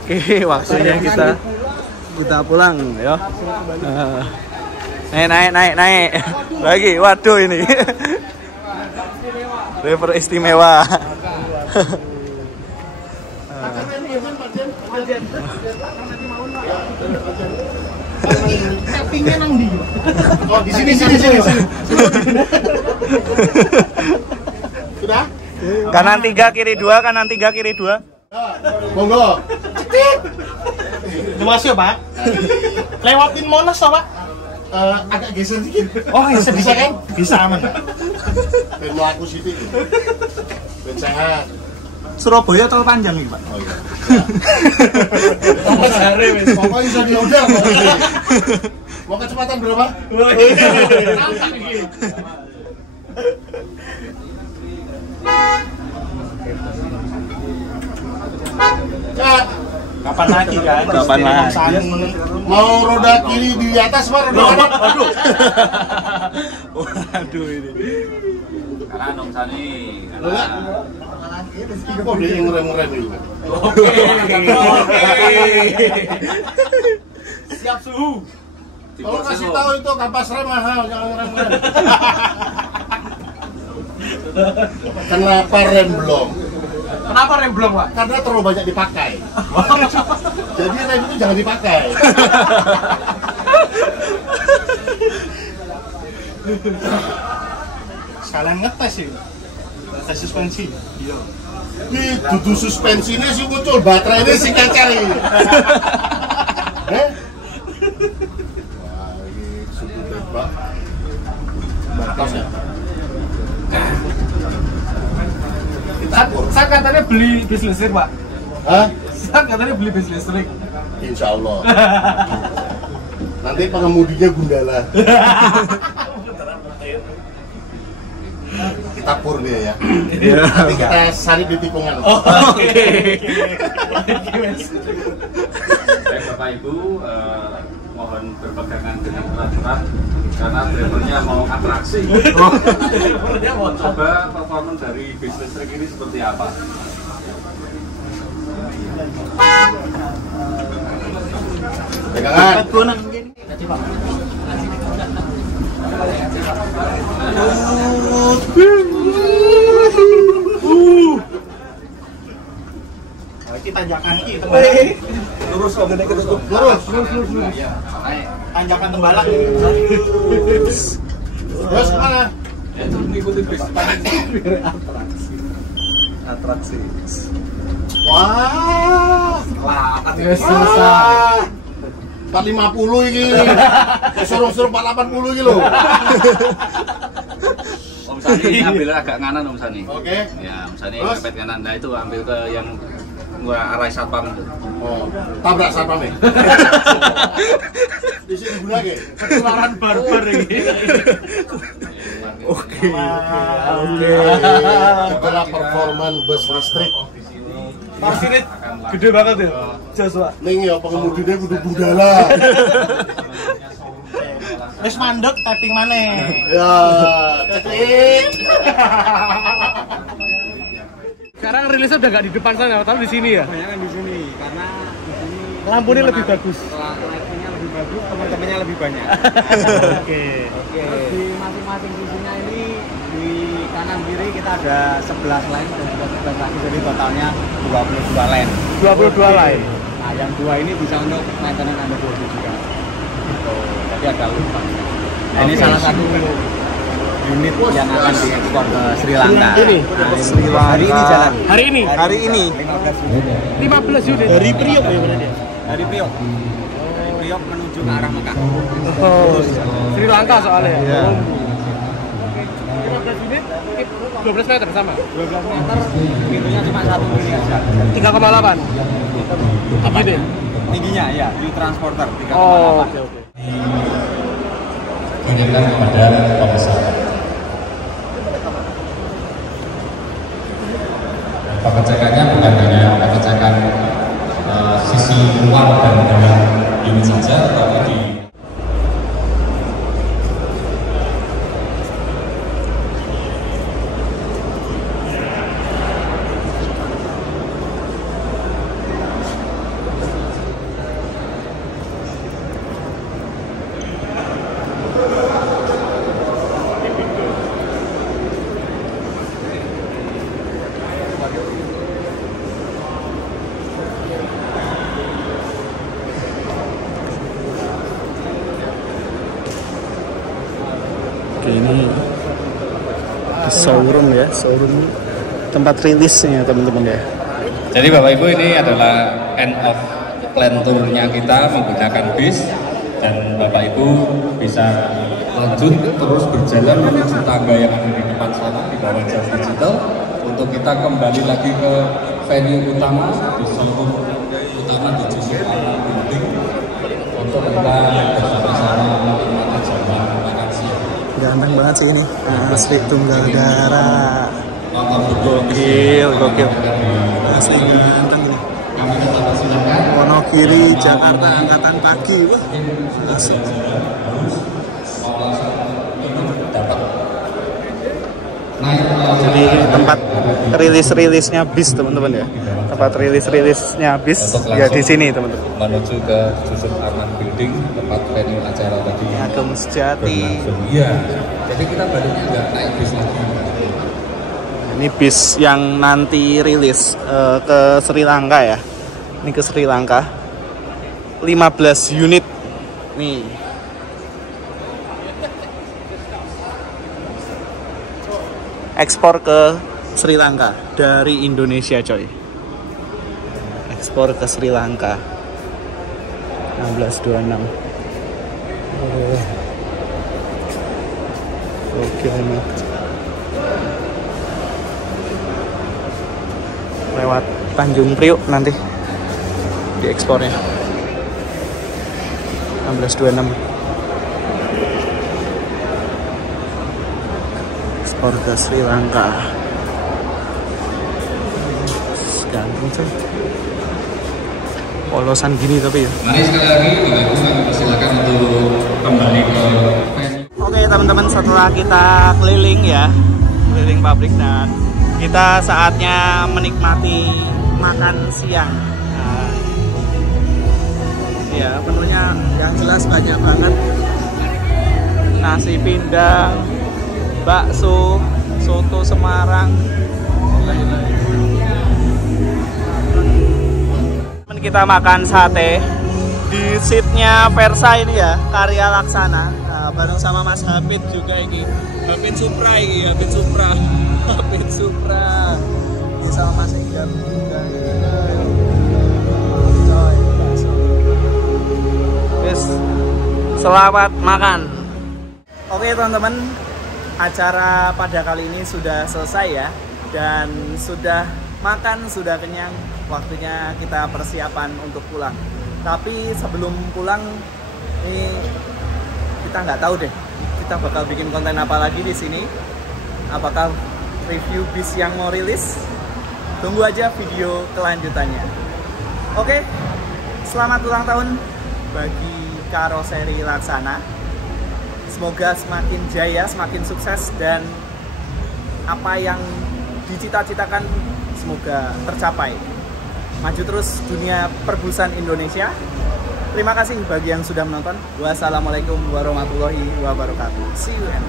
Oke, waktunya kita pulang ya. Naik. Lagi, waduh ini. Driver istimewa. Tappingnya nang di. Oh, di sini. Sudah? Kanan 3, kiri 2, kanan 3, kiri 2. Monggo. Mas ya, Pak. Lewatin Monas toh, Pak? Agak geser dikit. Oh, bisa kan? Bisa aman. Ben mlaku sithik. Ben sehat. Surabaya tol panjang nih, Pak. Oh iya. Pokoknya bisa diudah. Mau kecepatan berapa? Kak, Kapan lagi kan? Kapan lagi? mau roda kiri di atas apa roda kanan? Waduh ini. Karena dong Sani. Oh, dia yang ngerem-ngerem itu. Oke. Siap suhu. Kalau kasih tahu itu kapas rem mahal, jangan ngerem-ngerem. Kenapa rem belum? Kenapa rem belum, Pak? Karena terlalu banyak dipakai. Jadi rem itu jangan dipakai. Sekalian ngetes sih. Tes suspensi. Iya. Ini dudu suspensinya sih muncul, baterainya sih kacar ini. Wah, ini suku tembak. Batas ya. Saat katanya beli bis listrik, Pak. Hah? Saat katanya beli bis listrik. Insya Allah. Nanti pengemudinya Gundala. Kita pur dia ya. Nanti kita salib di tikungan. Oke. Baik Bapak Ibu, mohon berpegangan dengan erat-erat karena drivernya mau atraksi. Coba performa dari bis listrik ini seperti apa? Pegangan. Kita tanjakan kaki lurus kok gede ketutup. Lurus. Tanjakan tembalang. Terus kemana? Itu mengikuti bis. Atraksi. Wah. Susah. 450 ini. Suruh 480 ini loh. Om Sani ini ambil agak kanan Om Sani. Oke. Ya Om Sani mepet kanan. Nah itu ambil ke yang arah satpam itu. Oh, tabrak satpam ya. Di sini guna ke? Ketularan barbar ini. Oke. Itulah performan bus listrik. Parsirit gede banget ya. Joshua. Ning ya pengemudinya kudu budala. Wis mandek tapping maneh. Ya, ceklik. Sekarang rilisnya udah nggak di depan sana, tapi di sini ya. Banyak di sini karena di sini Lampunya lebih bagus. Lampunya lebih bagus, teman-temannya lebih banyak. Oke. Terus di masing-masing sisinya ini di kanan kiri kita ada 11 lane dan juga 11 lagi, jadi totalnya 22 lane. 22 lane. Nah, yang dua ini bisa untuk maintenance underbody juga. Gitu. Jadi agak lupa. Nah, ini salah satu unit yang akan diekspor ke Sri Lanka. Ini Sri Lanka. Hari ini jalan. Hari ini. Hari ini 15 unit. Dari Priok ya berarti. Dari Priok. Dari Priok menuju ke arah Mekah. Oh, Sri Lanka soalnya. Iya. 15 unit 12 meter sama. 12 meter, pintunya cuma satu ini aja. 3,8. Apa ini? Tingginya ya, di transporter 3,8. Oh, oke. Kirimkan kepada pemesan. Pengecekannya bukan hanya pengecekan sisi luar dan dalam unit saja, tapi di ini showroom ya, showroom tempat rilisnya teman-teman ya. Jadi Bapak Ibu, ini adalah end of plan tournya kita menggunakan bis, dan Bapak Ibu bisa lanjut terus berjalan menuju tangga yang ada di depan sana di bawah jas digital untuk kita kembali lagi ke venue utama di showroom utama di Jusuf Alam Building untuk kita bersama-sama menikmati jalan makan siang. Ganteng banget sih ini, asli Tunggal Darah. Gokil, gokil. Asli ganteng nih. Wonogiri, Jakarta, angkatan pagi. Wah, asli. Jadi tempat rilis-rilisnya bis teman-teman ya. Tempat rilis-rilisnya bis ya di sini teman-teman. Menuju ke Jusuf Aman Building, tempat venue acara tadi. Agam Sejati. Iya. Jadi kita baliknya nggak naik bis lagi. Ini bis yang nanti rilis ke Sri Lanka ya. Ini ke Sri Lanka. 15 unit. Nih. Ekspor ke Sri Lanka dari Indonesia coy. Ekspor ke Sri Lanka 1626. Oke, lewat Tanjung Priuk nanti di ekspornya 1626 ekspor ke Sri Lanka. Ganteng tuh polosan gini tapi ya. Mari sekali lagi Bapak Ibu persilakan untuk kembali ke. Oke teman-teman, setelah kita keliling pabrik dan kita saatnya menikmati makan siang. Nah, ya menunya yang jelas banyak banget, nasi pindang, bakso, soto Semarang. Kita makan sate di seatnya Versa ini ya, Karya Laksana. Nah, bareng sama Mas Hafid juga ini. Hafid Supra ini, Hafid Supra. Hafid Supra. Ini sama Mas Iqbal juga. Guys, selamat makan. Oke teman-teman, acara pada kali ini sudah selesai ya, dan sudah makan, sudah kenyang. Waktunya kita persiapan untuk pulang. Tapi sebelum pulang ini kita nggak tahu deh, kita bakal bikin konten apa lagi di sini. Apakah review bis yang mau rilis? Tunggu aja video kelanjutannya. Oke, selamat ulang tahun bagi Karoseri Laksana. Semoga semakin jaya, semakin sukses, dan apa yang dicita-citakan semoga tercapai. Maju terus dunia perbusan Indonesia. Terima kasih bagi yang sudah menonton. Wassalamualaikum warahmatullahi wabarakatuh. See you and